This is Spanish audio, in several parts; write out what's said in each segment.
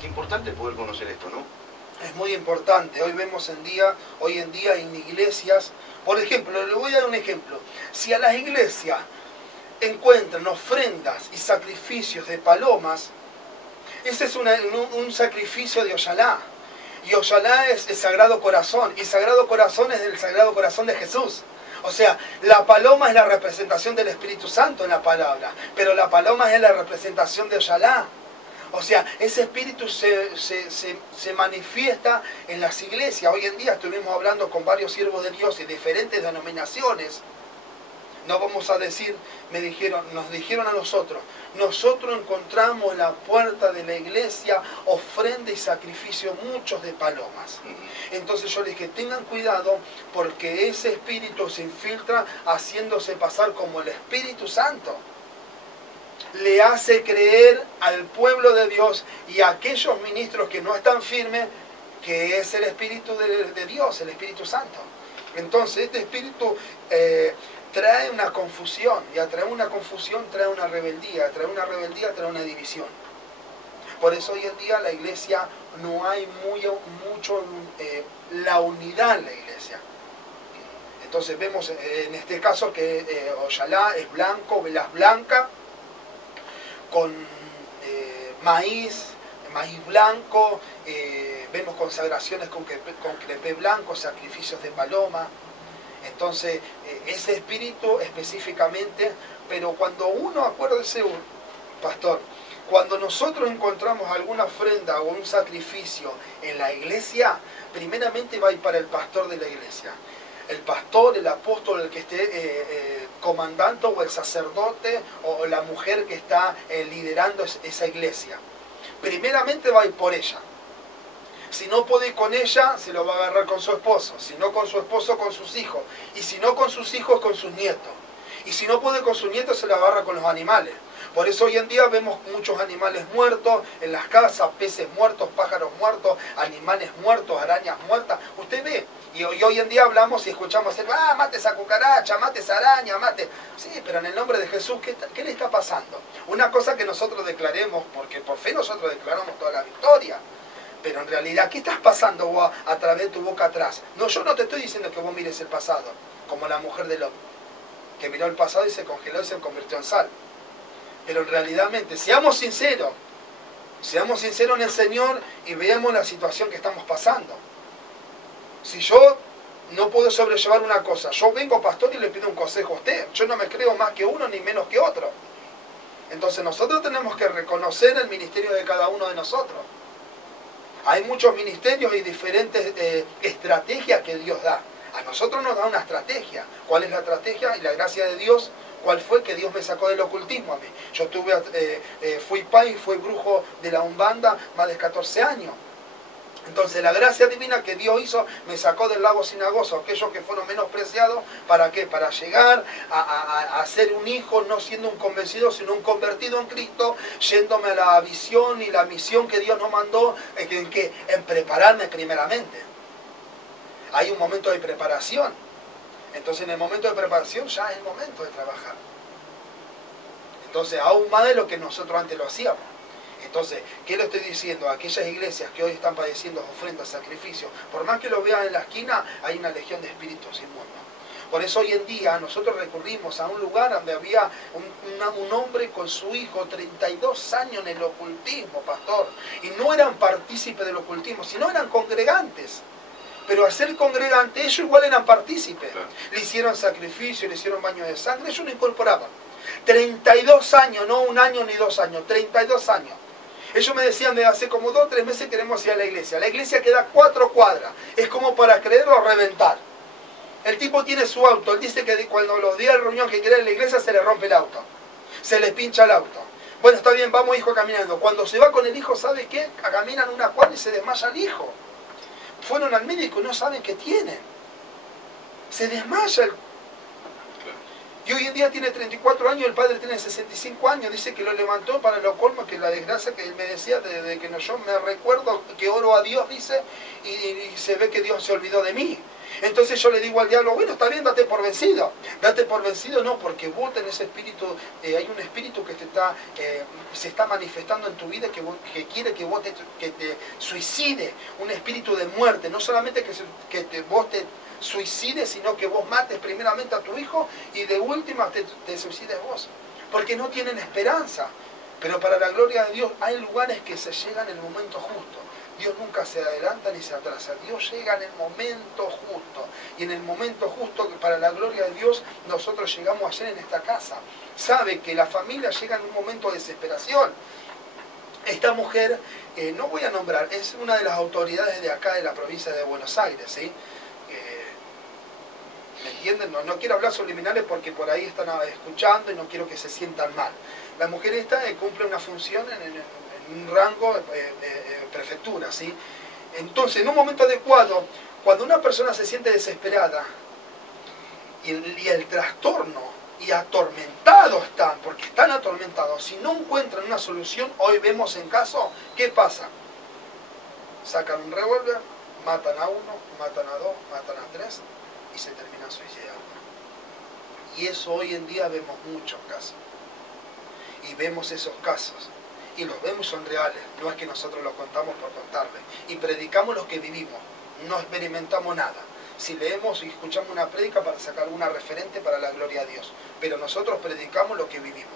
qué importante poder conocer esto, ¿no? Es muy importante. Hoy en día en iglesias, por ejemplo, le voy a dar un ejemplo. Si a las iglesias encuentran ofrendas y sacrificios de palomas, ese es un sacrificio de Oyalá. Y Oyalá es el Sagrado Corazón. Y Sagrado Corazón es el Sagrado Corazón de Jesús. O sea, la paloma es la representación del Espíritu Santo en la palabra. Pero la paloma es la representación de Oyalá. O sea, ese espíritu se manifiesta en las iglesias. Hoy en día estuvimos hablando con varios siervos de Dios de diferentes denominaciones. No vamos a decir, nos dijeron a nosotros encontramos en la puerta de la iglesia ofrenda y sacrificio muchos de palomas. Entonces yo les dije, tengan cuidado porque ese espíritu se infiltra haciéndose pasar como el Espíritu Santo. Le hace creer al pueblo de Dios y a aquellos ministros que no están firmes que es el Espíritu de Dios, el Espíritu Santo. Entonces este espíritu trae una confusión, y a traer una confusión trae una rebeldía, trae trae una división. Por eso hoy en día la iglesia no hay mucho la unidad en la iglesia. Entonces vemos en este caso que Oyalá es blanco, velas blancas, con maíz blanco, vemos consagraciones con crepé blanco, sacrificios de paloma. Entonces, ese espíritu específicamente, pero cuando uno, acuérdese, pastor, cuando nosotros encontramos alguna ofrenda o un sacrificio en la iglesia, primeramente va a ir para el pastor de la iglesia. El pastor, el apóstol, el que esté comandando, o el sacerdote, o la mujer que está liderando esa iglesia. Primeramente va a ir por ella. Si no puede ir con ella, se lo va a agarrar con su esposo. Si no con su esposo, con sus hijos. Y si no con sus hijos, con sus nietos. Y si no puede con sus nietos, se lo agarra con los animales. Por eso hoy en día vemos muchos animales muertos en las casas, peces muertos, pájaros muertos, animales muertos, arañas muertas. Usted ve, y hoy en día hablamos y escuchamos, mate esa cucaracha, mate esa araña, mate... Sí, pero en el nombre de Jesús, ¿qué le está pasando? Una cosa que nosotros declaremos, porque por fe nosotros declaramos toda la victoria. Pero en realidad, ¿qué estás pasando vos a través de tu boca atrás? No, yo no te estoy diciendo que vos mires el pasado, como la mujer de Lot, que miró el pasado y se congeló y se convirtió en sal. Pero realmente, seamos sinceros en el Señor y veamos la situación que estamos pasando. Si yo no puedo sobrellevar una cosa, yo vengo pastor y le pido un consejo a usted. Yo no me creo más que uno ni menos que otro. Entonces nosotros tenemos que reconocer el ministerio de cada uno de nosotros. Hay muchos ministerios y diferentes estrategias que Dios da. A nosotros nos da una estrategia. ¿Cuál es la estrategia? Y la gracia de Dios, ¿cuál fue? Que Dios me sacó del ocultismo a mí. Yo fui pai, fui brujo de la Umbanda más de 14 años. Entonces la gracia divina que Dios hizo me sacó del lago cenagoso, aquellos que fueron menospreciados. ¿Para qué? Para llegar a ser un hijo, no siendo un convencido, sino un convertido en Cristo, yéndome a la visión y la misión que Dios nos mandó, en prepararme primeramente. Hay un momento de preparación. Entonces en el momento de preparación ya es el momento de trabajar. Entonces aún más de lo que nosotros antes lo hacíamos. Entonces, ¿qué le estoy diciendo? A aquellas iglesias que hoy están padeciendo ofrendas, sacrificios, por más que lo vean en la esquina, hay una legión de espíritus inmundos. Por eso hoy en día nosotros recurrimos a un lugar donde había un hombre con su hijo, 32 años en el ocultismo, pastor. Y no eran partícipes del ocultismo, sino eran congregantes. Pero al ser congregantes, ellos igual eran partícipes. Claro. Le hicieron sacrificio, le hicieron baño de sangre, ellos lo incorporaban. 32 años, no un año ni 2 años, 32 años. Ellos me decían de hace como 2 o 3 meses queremos ir a la iglesia. La iglesia queda 4 cuadras. Es como para creerlo o reventar. El tipo tiene su auto. Él dice que cuando los días de reunión que quiere ir a la iglesia se le rompe el auto. Se le pincha el auto. Bueno, está bien, vamos hijo caminando. Cuando se va con el hijo, ¿sabe qué? Caminan una cuadra y se desmaya el hijo. Fueron al médico y no saben qué tienen. Se desmaya el... Y hoy en día tiene 34 años, el padre tiene 65 años, dice que lo levantó para lo colmo, que la desgracia que él me decía, desde que yo me recuerdo que oro a Dios, dice, y se ve que Dios se olvidó de mí. Entonces yo le digo al diablo, bueno, está bien, date por vencido. Date por vencido no, porque vos tenés espíritu, hay un espíritu que se está manifestando en tu vida que quiere que te suicide, un espíritu de muerte. No solamente vos te suicides, sino que vos mates primeramente a tu hijo y de última te suicides vos. Porque no tienen esperanza. Pero para la gloria de Dios hay lugares que se llegan en el momento justo. Dios nunca se adelanta ni se atrasa. Dios llega en el momento justo. Y en el momento justo, para la gloria de Dios, nosotros llegamos ayer en esta casa. Sabe que la familia llega en un momento de desesperación. Esta mujer, no voy a nombrar, es una de las autoridades de acá de la provincia de Buenos Aires, ¿sí? ¿Me entienden? No quiero hablar subliminales porque por ahí están escuchando y no quiero que se sientan mal. La mujer esta cumple una función en un rango prefectura, ¿sí? Entonces, en un momento adecuado, cuando una persona se siente desesperada y el trastorno y atormentados están, porque están atormentados, si no encuentran una solución, hoy vemos en caso, ¿qué pasa? Sacan un revólver, matan a uno, matan a dos, matan a tres y se terminan suicidando. Y eso hoy en día vemos muchos casos. Y vemos esos casos. Y los vemos, son reales. No es que nosotros los contamos por contarles. Y predicamos lo que vivimos. No experimentamos nada. Si leemos y escuchamos una prédica para sacar alguna referente para la gloria a Dios. Pero nosotros predicamos lo que vivimos.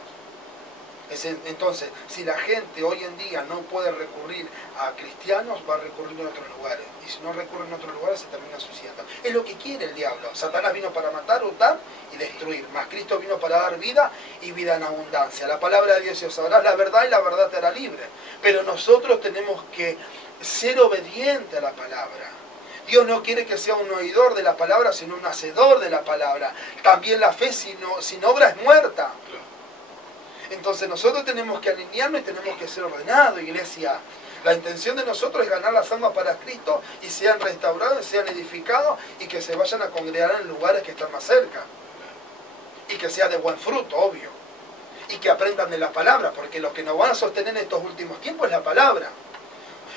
Entonces, si la gente hoy en día no puede recurrir a cristianos, va a recurrir a otros lugares. Y si no recurre en otros lugares, se termina suicidando. Es lo que quiere el diablo. Satanás vino para matar, hurtar y destruir. Mas Cristo vino para dar vida y vida en abundancia. La palabra de Dios, y os sabrás la verdad y la verdad te hará libre. Pero nosotros tenemos que ser obedientes a la palabra. Dios no quiere que sea un oidor de la palabra, sino un hacedor de la palabra. También la fe sin obra es muerta. Entonces nosotros tenemos que alinearnos y tenemos que ser ordenados, iglesia. La intención de nosotros es ganar las almas para Cristo y sean restaurados, sean edificados y que se vayan a congregar en lugares que están más cerca. Y que sea de buen fruto, obvio. Y que aprendan de la palabra, porque lo que nos van a sostener en estos últimos tiempos es la palabra.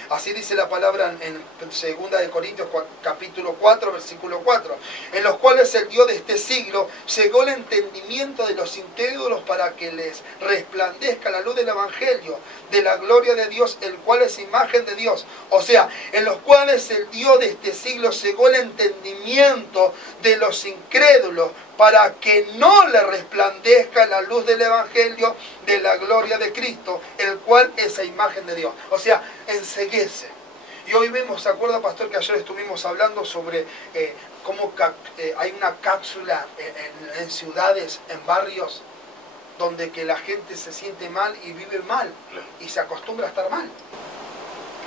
Así dice la palabra en 2 Corintios capítulo 4, versículo 4, en los cuales el Dios de este siglo cegó el entendimiento de los incrédulos para que les resplandezca la luz del Evangelio, de la gloria de Dios, el cual es imagen de Dios. O sea, en los cuales el Dios de este siglo cegó el entendimiento de los incrédulos para que no le resplandezca la luz del Evangelio de la gloria de Cristo, el cual es la imagen de Dios. O sea, enceguece. Y hoy vemos, ¿se acuerda, pastor, que ayer estuvimos hablando sobre cómo hay una cápsula en ciudades, en barrios, donde que la gente se siente mal y vive mal, y se acostumbra a estar mal?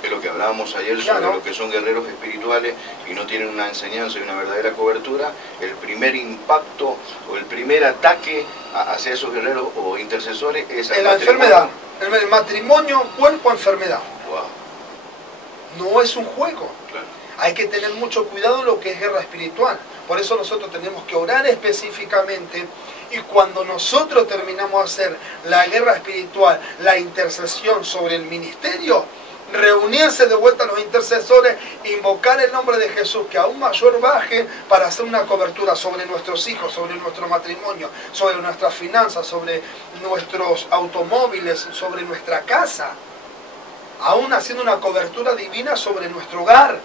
Es lo que hablábamos ayer sobre lo que son guerreros espirituales y no tienen una enseñanza y una verdadera cobertura. El primer impacto o el primer ataque hacia esos guerreros o intercesores es la enfermedad. El matrimonio, cuerpo, enfermedad. Wow. No es un juego. Claro. Hay que tener mucho cuidado en lo que es guerra espiritual. Por eso nosotros tenemos que orar específicamente. Y cuando nosotros terminamos de hacer la guerra espiritual, la intercesión sobre el ministerio, reunirse de vuelta a los intercesores, invocar el nombre de Jesús, que aún mayor baje para hacer una cobertura sobre nuestros hijos, sobre nuestro matrimonio, sobre nuestras finanzas, sobre nuestros automóviles, sobre nuestra casa, aún haciendo una cobertura divina sobre nuestro hogar,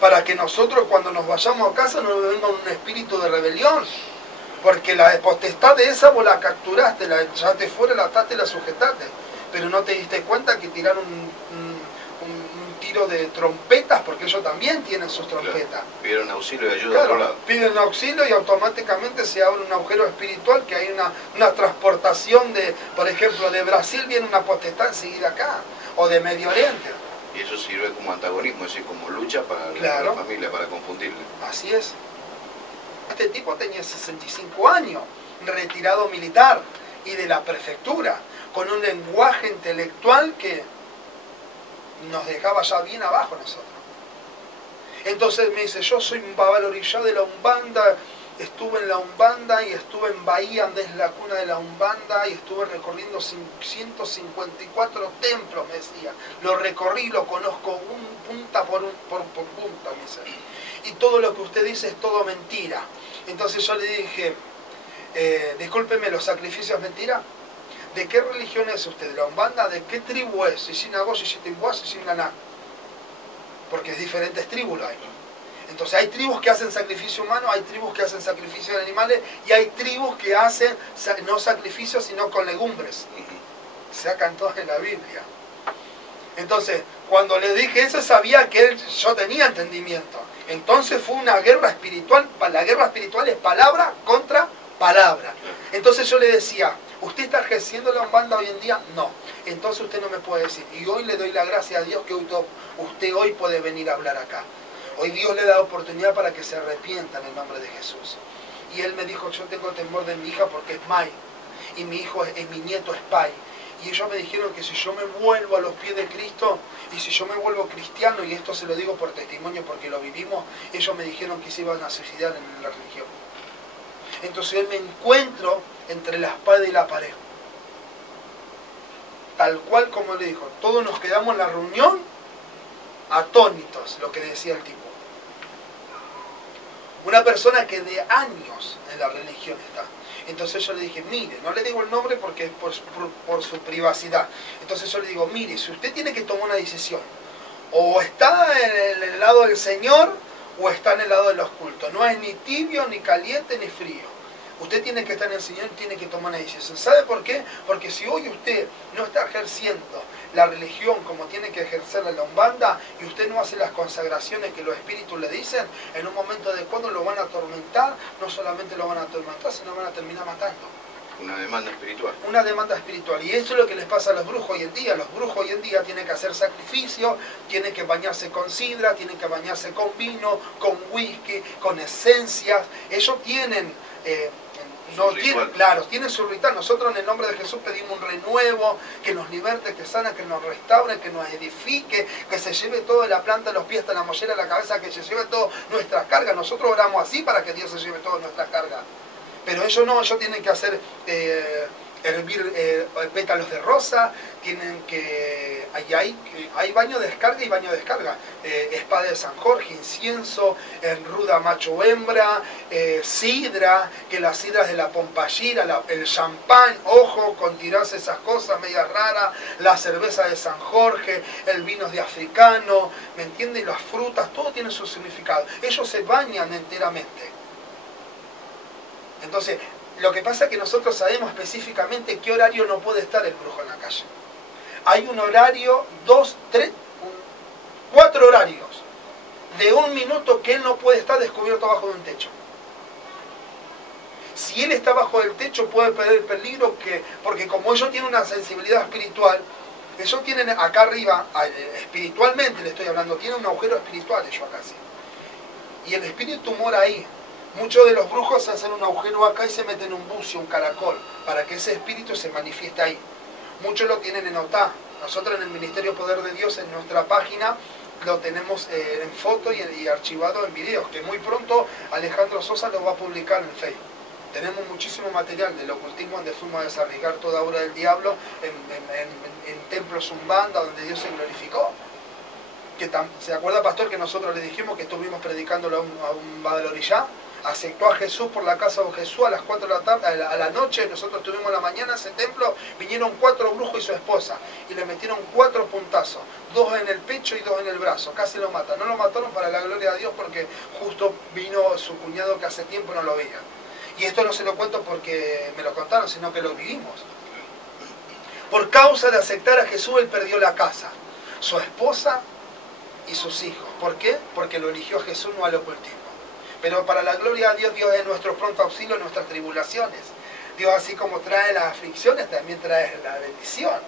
para que nosotros cuando nos vayamos a casa no venga un espíritu de rebelión, porque la potestad de esa vos la capturaste, la echaste fuera, la ataste y la sujetaste. Pero no te diste cuenta que tiraron un tiro de trompetas, porque ellos también tienen sus trompetas. Claro, pidieron auxilio y ayuda. Claro, a otro lado. piden auxilio y automáticamente se abre un agujero espiritual, que hay una transportación de, por ejemplo, de Brasil viene una potestad enseguida acá, o de Medio Oriente. Y eso sirve como antagonismo, es decir, como lucha para Claro. la familia, para confundirle. Así es. Este tipo tenía 65 años, retirado militar y de la prefectura, con un lenguaje intelectual que nos dejaba ya bien abajo nosotros. Entonces me dice, yo soy un babalorillá de la Umbanda, estuve en la Umbanda y estuve en Bahía, donde es la cuna de la Umbanda, y estuve recorriendo 154 templos, me decía. Lo recorrí, lo conozco punta por punta, me decía. Y todo lo que usted dice es todo mentira. Entonces yo le dije, discúlpeme, ¿los sacrificios es mentira? ¿De qué religión es usted? ¿De la Umbanda? ¿De qué tribu es? Sisinago, Sisitimbuá, Sisinaná. Porque es diferentes tribus hay. Entonces hay tribus que hacen sacrificio humano, hay tribus que hacen sacrificio de animales y hay tribus que hacen no sacrificios sino con legumbres. Se sacan todas en la Biblia. Entonces, cuando le dije eso, sabía que yo tenía entendimiento. Entonces fue una guerra espiritual. La guerra espiritual es palabra contra palabra. Entonces yo le decía, ¿usted está ejerciendo la Umbanda hoy en día? No. Entonces usted no me puede decir. Y hoy le doy la gracia a Dios que usted hoy puede venir a hablar acá. Hoy Dios le da oportunidad para que se arrepienta en el nombre de Jesús. Y él me dijo, yo tengo temor de mi hija porque es Mai. Y mi nieto es Pai. Y ellos me dijeron que si yo me vuelvo a los pies de Cristo, y si yo me vuelvo cristiano, y esto se lo digo por testimonio porque lo vivimos, ellos me dijeron que se iban a suicidar en la religión. Entonces él me encuentro entre la espada y la pared. Tal cual como le dijo, todos nos quedamos en la reunión atónitos, lo que decía el tipo. Una persona que de años en la religión está. Entonces yo le dije, mire, no le digo el nombre porque es por su privacidad. Entonces yo le digo, mire, si usted tiene que tomar una decisión, o está en el lado del Señor, o está en el lado de los cultos. No es ni tibio, ni caliente, ni frío. Usted tiene que estar en el Señor y tiene que tomar una decisión. ¿Sabe por qué? Porque si hoy usted no está ejerciendo la religión como tiene que ejercerla la Umbanda, y usted no hace las consagraciones que los espíritus le dicen, en un momento adecuado lo van a atormentar, no solamente lo van a atormentar, sino van a terminar matando. Una demanda espiritual. Una demanda espiritual. Y eso es lo que les pasa a los brujos hoy en día. Los brujos hoy en día tienen que hacer sacrificios, tienen que bañarse con sidra, tienen que bañarse con vino, con whisky, con esencias. Ellos tienen... tienen su ritual. Nosotros en el nombre de Jesús pedimos un renuevo, que nos liberte, que sana, que nos restaure, que nos edifique, que se lleve todo de la planta de los pies hasta la mollera de la cabeza, que se lleve todas nuestras cargas. Nosotros oramos así para que Dios se lleve todas nuestras cargas. Pero ellos no, ellos tienen que hacer hervir pétalos de rosa, tienen que... Hay baño de descarga y baño de descarga. Espada de San Jorge, incienso, ruda macho hembra, sidra, que las sidras de la Pompallira, el champán, ojo, con tirarse esas cosas medias raras, la cerveza de San Jorge, el vino de africano, ¿me entienden? Las frutas, todo tiene su significado. Ellos se bañan enteramente. Entonces, lo que pasa es que nosotros sabemos específicamente qué horario no puede estar el brujo en la calle. Hay un horario, 4 horarios de 1 minuto que él no puede estar descubierto bajo de un techo. Si él está bajo del techo puede perder el peligro, porque como ellos tienen una sensibilidad espiritual, ellos tienen acá arriba, espiritualmente le estoy hablando, tienen un agujero espiritual ellos acá sí. Y el espíritu mora ahí. Muchos de los brujos hacen un agujero acá y se meten un bucio, un caracol, para que ese espíritu se manifieste ahí. Muchos lo tienen en OTA. Nosotros en el Ministerio Poder de Dios, en nuestra página, lo tenemos en foto y archivado en videos, que muy pronto Alejandro Sosa lo va a publicar en Facebook. Tenemos muchísimo material del ocultismo donde fuimos a desarraigar toda obra del diablo en templos Umbanda, donde Dios se glorificó. ¿Se acuerda, pastor, que nosotros le dijimos que estuvimos predicándolo a un Badalorillá? Aceptó a Jesús por la casa de Jesús a las 4 de la tarde, a la noche, nosotros estuvimos a la mañana en ese templo, vinieron 4 brujos y su esposa, y le metieron 4 puntazos, 2 en el pecho y 2 en el brazo, casi lo matan. No lo mataron para la gloria de Dios porque justo vino su cuñado que hace tiempo no lo veía. Y esto no se lo cuento porque me lo contaron, sino que lo vivimos. Por causa de aceptar a Jesús, él perdió la casa, su esposa y sus hijos. ¿Por qué? Porque lo eligió Jesús, no al ocultismo. Pero para la gloria de Dios, Dios es nuestro pronto auxilio en nuestras tribulaciones. Dios, así como trae las aflicciones, también trae la bendición.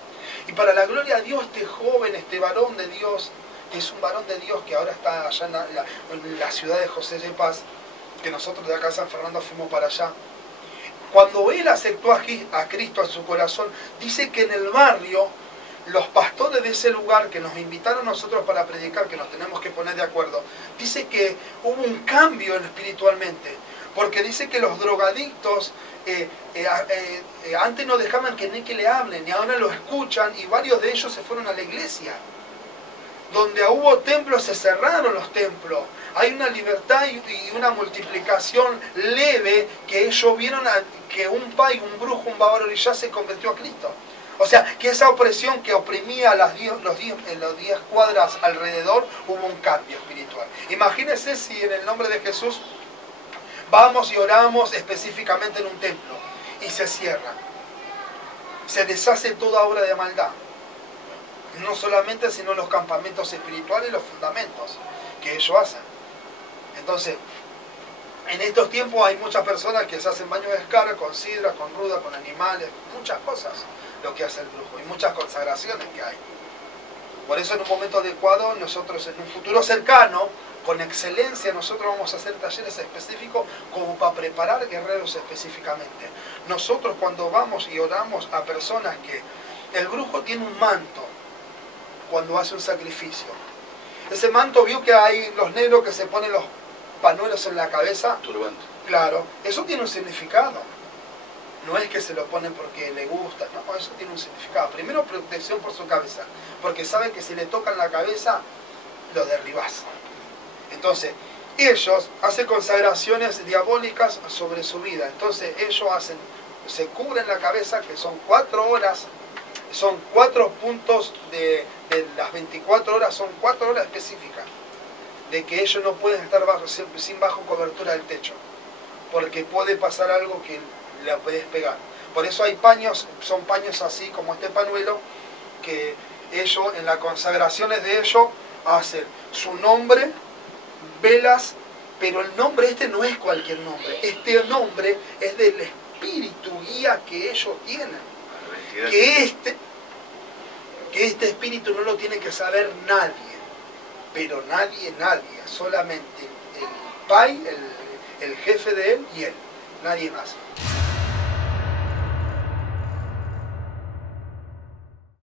Y para la gloria de Dios, este joven, este varón de Dios, que es un varón de Dios que ahora está allá en la ciudad de José de Paz, que nosotros de acá a San Fernando fuimos para allá. Cuando él aceptó a Cristo en su corazón, dice que en el barrio, los pastores de ese lugar que nos invitaron nosotros para predicar, que nos tenemos que poner de acuerdo, dice que hubo un cambio espiritualmente, Porque dice que los drogadictos antes no dejaban que ni que le hablen, y ahora lo escuchan, y varios de ellos se fueron a la iglesia. Donde hubo templos, se cerraron los templos. Hay una libertad y una multiplicación leve, que ellos vieron que un pai, un brujo, un babarorillá se convirtió a Cristo. O sea, que esa opresión que oprimía los 10 cuadras alrededor, hubo un cambio espiritual. Imagínense si en el nombre de Jesús vamos y oramos específicamente en un templo y se cierra. Se deshace toda obra de maldad. No solamente, sino los campamentos espirituales y los fundamentos que ellos hacen. Entonces, en estos tiempos hay muchas personas que se hacen baño de escara, con sidra, con ruda, con animales, muchas cosas lo que hace el brujo, y muchas consagraciones que hay. Por eso en un momento adecuado, nosotros en un futuro cercano, con excelencia, nosotros vamos a hacer talleres específicos como para preparar guerreros específicamente. Nosotros cuando vamos y oramos a personas que el brujo tiene un manto cuando hace un sacrificio. Ese manto, vio que hay los negros que se ponen los pañuelos en la cabeza. Turbante. Claro, eso tiene un significado. No es que se lo ponen porque le gusta, no, eso tiene un significado. Primero, protección por su cabeza, porque saben que si le tocan la cabeza, lo derribás. Entonces, ellos hacen consagraciones diabólicas sobre su vida. Entonces, ellos se cubren la cabeza, que son 4 horas, son 4 puntos de las 24 horas, son 4 horas específicas, de que ellos no pueden estar sin bajo cobertura del techo, porque puede pasar algo que le puedes pegar. Por eso hay paños, son paños así como este pañuelo, que ellos en las consagraciones de ellos hacen su nombre, velas, pero el nombre este no es cualquier nombre, este nombre es del espíritu guía que ellos tienen, que este espíritu no lo tiene que saber nadie, pero nadie, solamente el pai, el jefe de él y él, nadie más.